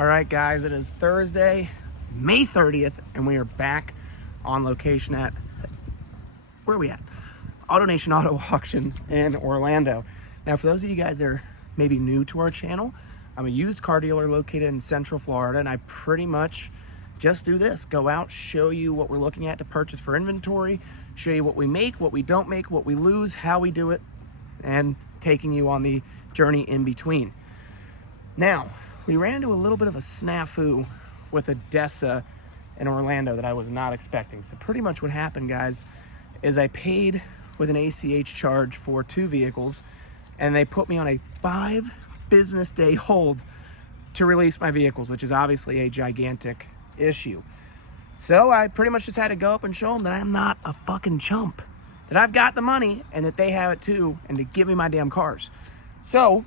All right, guys, it is Thursday, May 30th, and we are back on location at, where are we at? AutoNation Auto Auction in Orlando. Now, for those of you guys that are maybe new to our channel, I'm a used car dealer located in Central Florida, and I pretty much just do this. Go out, show you what we're looking at to purchase for inventory, show you what we make, what we don't make, what we lose, how we do it, and taking you on the journey in between. Now, we ran into a little bit of a snafu with a Dessa in Orlando that I was not expecting. So pretty much what happened, guys, is I paid with an ACH charge for 2 vehicles, and they put me on a 5 business day hold to release my vehicles, which is obviously a gigantic issue. So I pretty much just had to go up and show them that I am not a fucking chump, that I've got the money and that they have it too, and to give me my damn cars. So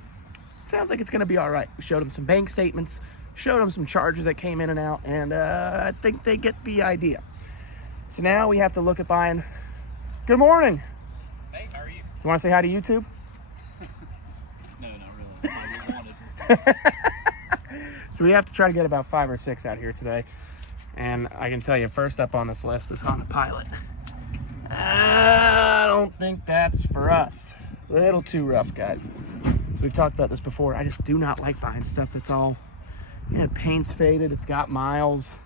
sounds like it's gonna be all right. We showed them some bank statements, showed them some charges that came in and out, and I think they get the idea. So now we have to look at buying. Good morning. Hey, how are you? You wanna say hi to YouTube? No, not really. So we have to try to get about 5 or 6 out here today. And I can tell you, first up on this list is Honda Pilot. I don't think that's for us. A little too rough, guys. We've talked about this before. I just do not like buying stuff that's all, you know, paint's faded, it's got miles,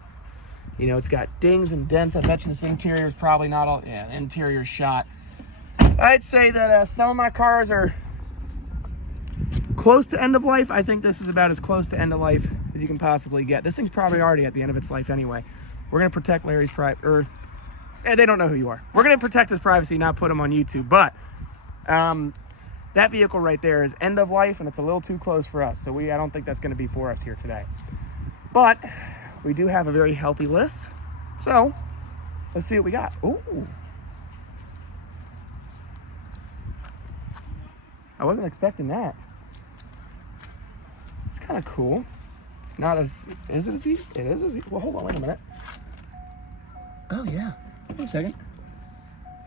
you know, it's got dings and dents. I bet you this interior is probably not all, yeah, the interior's shot. I'd say that some of my cars are close to end of life. I think this is about as close to end of life as you can possibly get. This thing's probably already at the end of its life anyway. We're gonna protect Larry's private, they don't know who you are. We're gonna protect his privacy, not put him on YouTube. But that vehicle right there is end of life, and it's a little too close for us. So I don't think that's gonna be for us here today. But we do have a very healthy list. So let's see what we got. Ooh. I wasn't expecting that. It's kind of cool. It's not as, is it a Z? It is a Z. Well, hold on, wait a minute. Oh yeah, wait a second.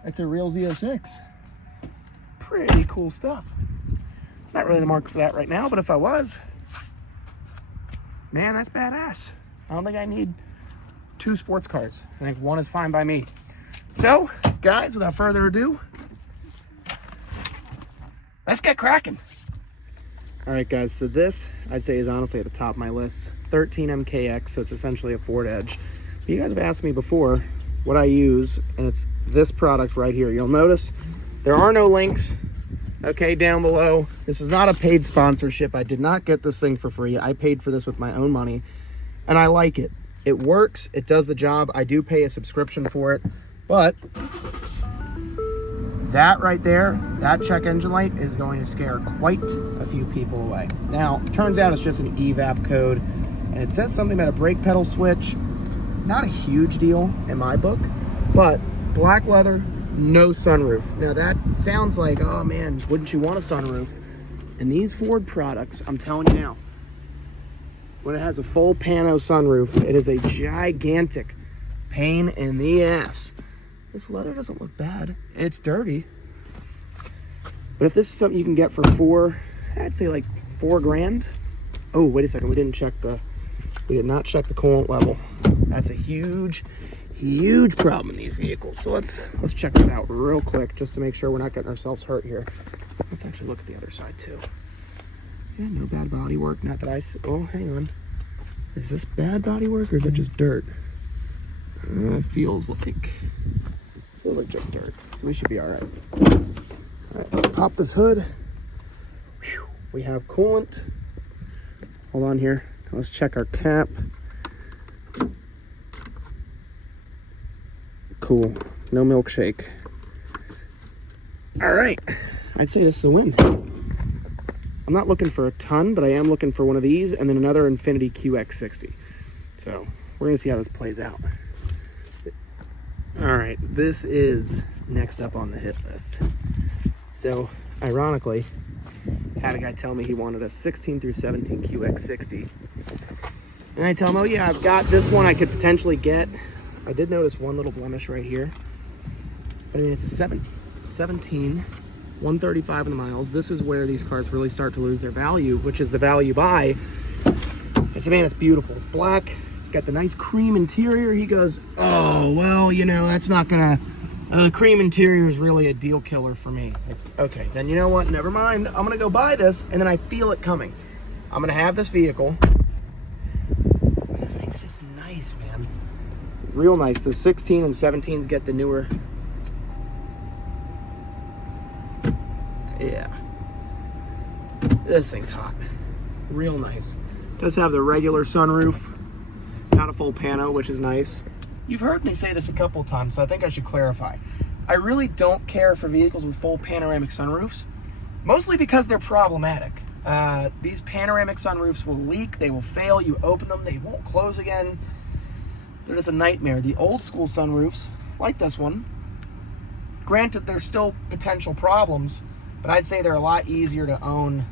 It's a real Z06. Pretty cool stuff. Not really the market for that right now, but if I was, man, that's badass. I don't think I need 2 sports cars. I think 1 is fine by me. So, guys, without further ado, let's get cracking. All right, guys, so this, I'd say, is honestly at the top of my list. 13 MKX, so it's essentially a Ford Edge. You guys have asked me before what I use, and it's this product right here. You'll notice there are no links, okay, down below. This is not a paid sponsorship. I did not get this thing for free. I paid for this with my own money, and I like it. It works. It does the job. I do pay a subscription for it, but that right there, that check engine light is going to scare quite a few people away. Now, turns out it's just an EVAP code, and it says something about a brake pedal switch. Not a huge deal in my book, but black leather, no sunroof. Now that sounds like, oh man, wouldn't you want a sunroof? And these Ford products, I'm telling you now, when it has a full pano sunroof, it is a gigantic pain in the ass. This leather doesn't look bad. It's dirty. But if this is something you can get for I'd say like $4 grand. Oh, wait a second, we did not check the coolant level. That's a huge problem in these vehicles. So let's check that out real quick just to make sure we're not getting ourselves hurt here. Let's actually look at the other side too. Yeah, no bad body work. Not that I see. Oh, hang on. Is this bad body work or is it just dirt? It feels like just dirt. So we should be all right. All right, let's pop this hood. Whew. We have coolant. Hold on here. Let's check our cap. Cool. No milkshake. All right. I'd say this is a win. I'm not looking for a ton, but I am looking for one of these and then another Infiniti QX60. So we're going to see how this plays out. All right. This is next up on the hit list. So ironically, had a guy tell me he wanted a 16 through 17 QX60. And I tell him, oh yeah, I've got this one I could potentially get. I did notice one little blemish right here. But I mean, it's a 17, 135 in the miles. This is where these cars really start to lose their value, which is the value buy. said, man, it's beautiful. It's black. It's got the nice cream interior. He goes, oh, well, you know, that's not gonna, cream interior is really a deal killer for me. Like, okay, then you know what? Never mind. I'm gonna go buy this, and then I feel it coming. I'm gonna have this vehicle. This thing's just nice, man. Real nice. The 16 and 17s get the newer. Yeah. This thing's hot. Real nice. Does have the regular sunroof, not a full pano, which is nice. You've heard me say this a couple times, so I think I should clarify. I really don't care for vehicles with full panoramic sunroofs, mostly because they're problematic. These panoramic sunroofs will leak, they will fail, you open them, they won't close again. They're just a nightmare. The old school sunroofs, like this one, granted there's still potential problems, but I'd say they're a lot easier to own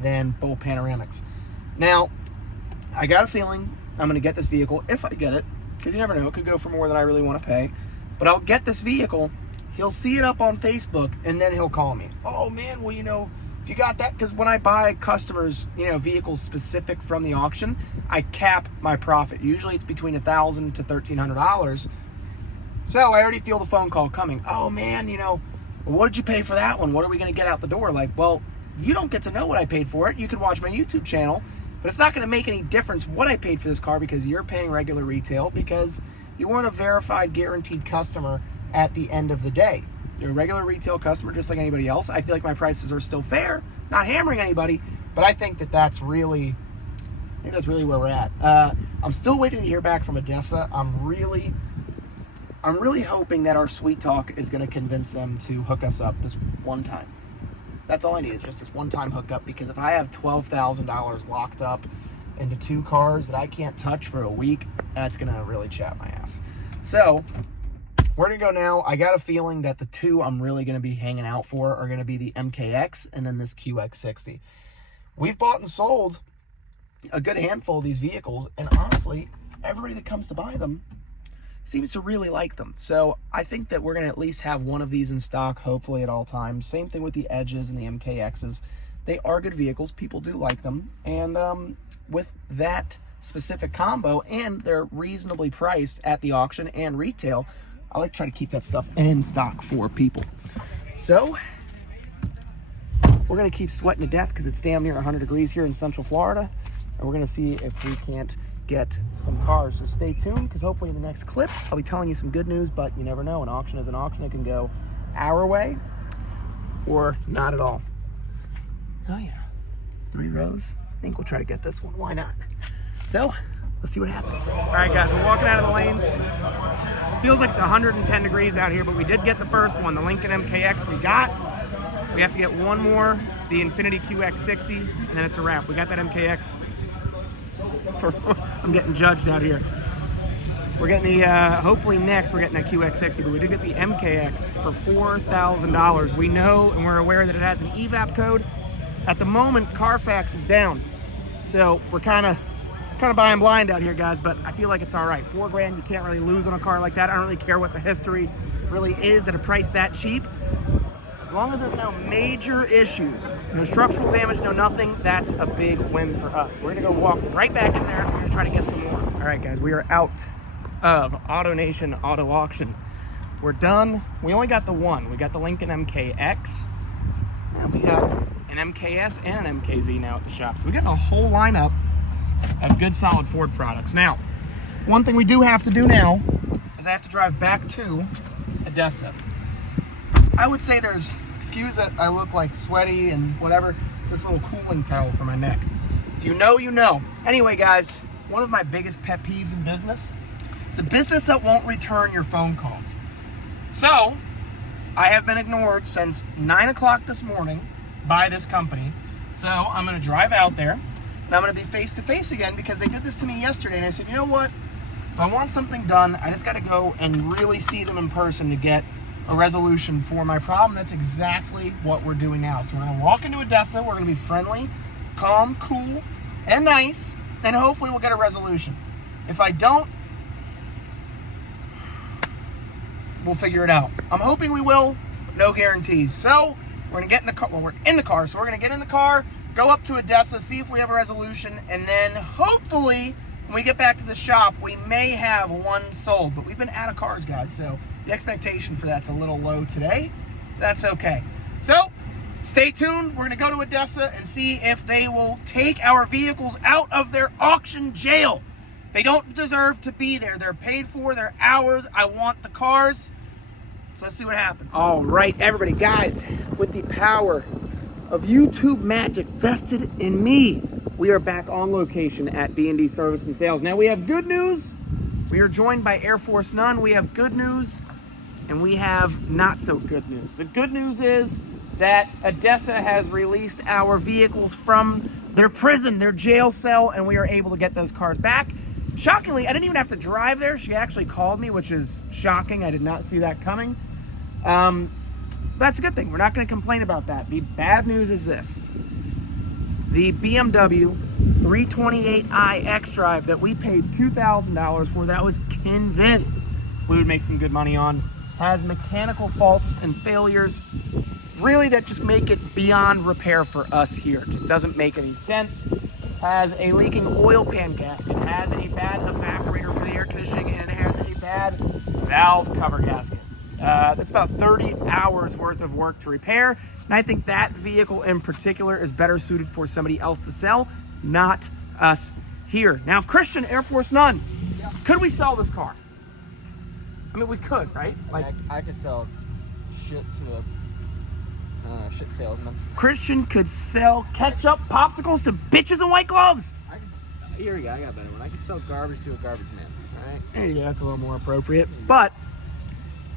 than full panoramics. Now, I got a feeling I'm gonna get this vehicle, if I get it, because you never know, it could go for more than I really want to pay, but I'll get this vehicle, he'll see it up on Facebook, and then he'll call me. Oh man, well, you know, if you got that, because when I buy customers, you know, vehicles specific from the auction, I cap my profit. Usually it's between $1,000 to $1,300. So I already feel the phone call coming. Oh man, you know, what did you pay for that one? What are we going to get out the door? Like, well, you don't get to know what I paid for it. You can watch my YouTube channel, but it's not going to make any difference what I paid for this car because you're paying regular retail because you weren't a verified, guaranteed customer at the end of the day. You're a regular retail customer just like anybody else. I feel like my prices are still fair, not hammering anybody, but I think that that's really where we're at. I'm still waiting to hear back from Odessa. I'm really hoping that our sweet talk is going to convince them to hook us up this one time. That's all I need is just this one-time hookup, because if I have $12,000 locked up into two cars that I can't touch for a week, that's going to really chap my ass. So we're going to go now. I got a feeling that the two I'm really going to be hanging out for are going to be the MKX and then this QX60. We've bought and sold a good handful of these vehicles, and honestly, everybody that comes to buy them seems to really like them. So I think that we're going to at least have one of these in stock, hopefully at all times. Same thing with the Edges and the MKXs. They are good vehicles. People do like them. And with that specific combo, and they're reasonably priced at the auction and retail, I like to try to keep that stuff in stock for people. So we're going to keep sweating to death because it's damn near 100 degrees here in Central Florida. And we're going to see if we can't get some cars. So stay tuned, because hopefully in the next clip I'll be telling you some good news, but you never know. An auction is an auction. It can go our way or not at all. Oh yeah, 3 rows. I think we'll try to get this one. Why not? So let's see what happens. All right guys, we're walking out of the lanes. Feels like it's 110 degrees out here, but we did get the first one, the Lincoln MKX. We have to get one more, the Infiniti QX60, and then it's a wrap. We got that MKX. I'm getting judged out here. We're getting the, hopefully next we're getting that QX60, but we did get the MKX for $4,000. We know and we're aware that it has an EVAP code. At the moment, Carfax is down. So we're kind of buying blind out here, guys, but I feel like it's all right. $4 grand, you can't really lose on a car like that. I don't really care what the history really is at a price that cheap. As long as there's no major issues, no structural damage, no nothing, that's a big win for us. We're gonna go walk right back in there. We're gonna try to get some more. All right, guys, we are out of AutoNation Auto Auction. We're done. We only got the one. We got the Lincoln MKX. And we got an MKS and an MKZ now at the shop. So we got a whole lineup of good, solid Ford products. Now, one thing we do have to do now is I have to drive back to Odessa. I would say there's, excuse that I look like sweaty and whatever, it's this little cooling towel for my neck. If you know, you know. Anyway, guys, one of my biggest pet peeves in business is a business that won't return your phone calls. So, I have been ignored since 9 o'clock this morning by this company. So, I'm going to drive out there, and I'm going to be face-to-face again because they did this to me yesterday, and I said, you know what? If I want something done, I just got to go and really see them in person to get a resolution for my problem. That's exactly what we're doing now. So we're going to walk into Odessa. We're going to be friendly, calm, cool, and nice, and hopefully we'll get a resolution. If I don't, we'll figure it out. I'm hoping we will, but no guarantees. So we're going to get in the car. Well, we're in the car, so we're going to get in the car, go up to Odessa, see if we have a resolution, and then hopefully when we get back to the shop, we may have one sold. But we've been out of cars, guys, so the expectation for that's a little low today. That's okay. So stay tuned. We're going to go to Odessa and see if they will take our vehicles out of their auction jail. They don't deserve to be there. They're paid for, they're ours. I want the cars. So let's see what happens. All right, everybody, guys, with the power of YouTube magic vested in me, we are back on location at D&D Service and Sales. Now we have good news. We are joined by Air Force None. We have good news, and we have not so good news. The good news is that Odessa has released our vehicles from their prison, their jail cell, and we are able to get those cars back. Shockingly, I didn't even have to drive there. She actually called me, which is shocking. I did not see that coming. That's a good thing. We're not going to complain about that. The bad news is this. The BMW 328i X-Drive that we paid $2,000 for, that I was convinced we would make some good money on, has mechanical faults and failures, really, that just make it beyond repair for us here. It just doesn't make any sense. Has a leaking oil pan gasket, has a bad evaporator for the air conditioning, and it has a bad valve cover gasket. That's about 30 hours worth of work to repair. And I think that vehicle in particular is better suited for somebody else to sell, not us here. Now, Christian, Air Force None, yeah. Could we sell this car? I mean, we could, right? Like, I could sell shit to a shit salesman. Christian could sell ketchup, popsicles to bitches in white gloves. Here we go, I got a better one. I could sell garbage to a garbage man, all right? There you go, that's a little more appropriate. But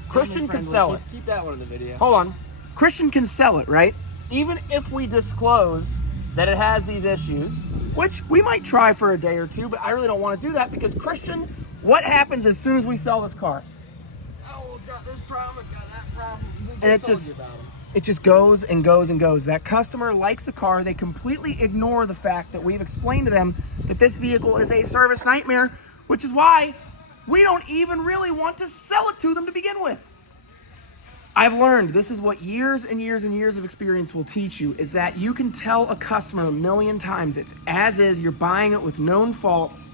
Christian can sell it. Keep that one in the video. Hold on. Christian can sell it, right? Even if we disclose that it has these issues, which we might try for a day or two, but I really don't want to do that because Christian, what happens as soon as we sell this car? Oh, it's got this problem, it's got that problem. And it just goes and goes and goes. That customer likes the car. They completely ignore the fact that we've explained to them that this vehicle is a service nightmare, which is why we don't even really want to sell it to them to begin with. I've learned, this is what years and years and years of experience will teach you, is that you can tell a customer 1,000,000 times it's as is, you're buying it with known faults,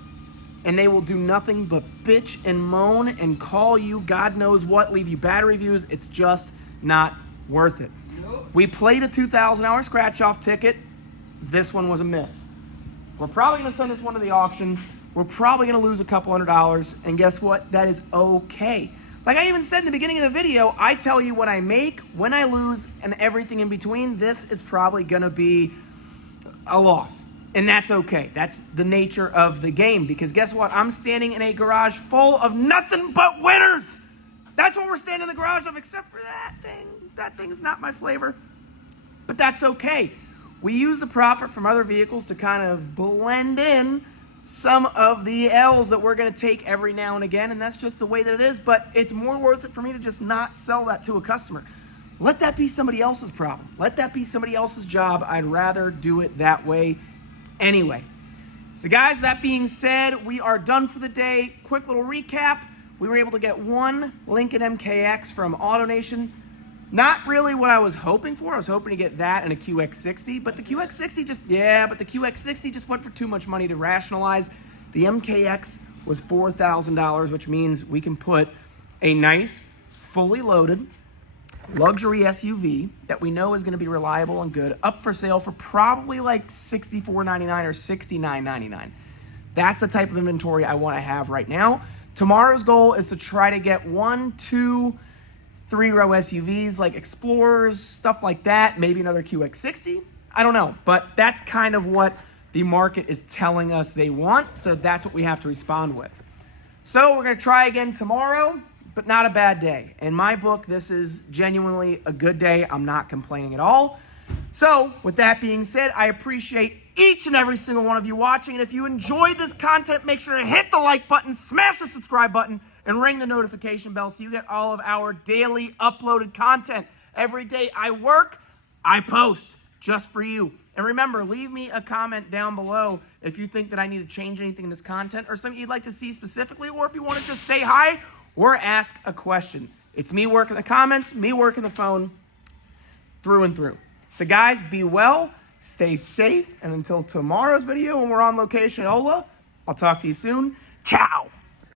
and they will do nothing but bitch and moan and call you God knows what, leave you bad reviews. It's just not worth it. Nope. We played a $2,000 scratch-off ticket. This one was a miss. We're probably going to send this one to the auction. We're probably going to lose a couple $100, and guess what? That is okay. Like I even said in the beginning of the video, I tell you what I make, when I lose, and everything in between. This is probably going to be a loss, and that's okay. That's the nature of the game, because guess what? I'm standing in a garage full of nothing but winners. That's what we're standing in the garage of, except for that thing. That thing's not my flavor, but that's okay. We use the profit from other vehicles to kind of blend in some of the L's that we're going to take every now and again, and that's just the way that it is. But it's more worth it for me to just not sell that to a customer. Let that be somebody else's problem. Let that be somebody else's job. I'd rather do it that way anyway. So guys, that being said, we are done for the day. Quick little recap. We were able to get one Lincoln MKX from AutoNation. Not really what I was hoping for. I was hoping to get that and a QX60, but the QX60 just went for too much money to rationalize. The MKX was $4,000, which means we can put a nice, fully loaded luxury SUV that we know is going to be reliable and good up for sale for probably like $64.99 or $69.99. That's the type of inventory I want to have right now. Tomorrow's goal is to try to get 1, 2, 3-row SUVs like Explorers, stuff like that, maybe another QX60. I don't know, but that's kind of what the market is telling us they want, so that's what we have to respond with. So we're going to try again tomorrow, but not a bad day. In my book, this is genuinely a good day. I'm not complaining at all. So with that being said, I appreciate each and every single one of you watching, and if you enjoyed this content, make sure to hit the like button, smash the subscribe button, and ring the notification bell so you get all of our daily uploaded content. Every day I work, I post just for you. And remember, leave me a comment down below if you think that I need to change anything in this content or something you'd like to see specifically, or if you want to just say hi or ask a question. It's me working the comments, me working the phone through and through. So guys, be well, stay safe, and until tomorrow's video when we're on location at Ola, I'll talk to you soon. Ciao!